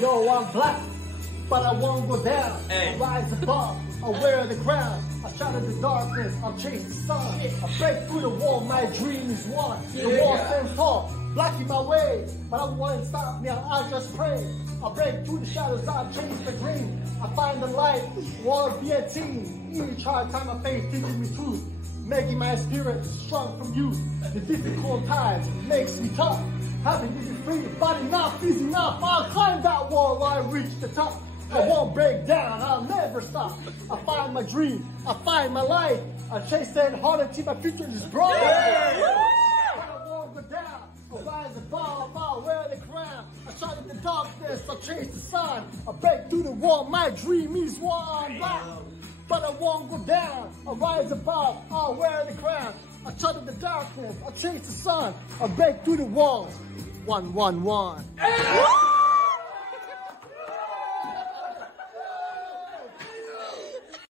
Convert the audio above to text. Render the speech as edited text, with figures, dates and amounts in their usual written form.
Yo, I'm black, but I won't go down. I rise above, I wear the crown. I shatter the darkness, I'll chase the sun. I break through the wall, my dream is won. The wall stands tall, blocking my way, but I won't stop me, I'll just pray. I break through the shadows, I'll chase the dream. I find the light, wanna be a team. Each hard time I face teaches me truth, making my spirit strong from youth. The difficult times makes me tough. Having to be free, but enough is enough. I'll climb that wall, I reach the top. I won't break down, I'll never stop. I find my dream, I find my life. I chase it hard until my future is bright. But I won't go down, I'll rise above, I'll wear the crown. I shine in the darkness, I'll chase the sun. I break through the wall, my dream is one. But I won't go down, I'll rise above, I'll wear the crown. I shut in the darkness, I chase the sun, I break through the walls. 1, 1, 1.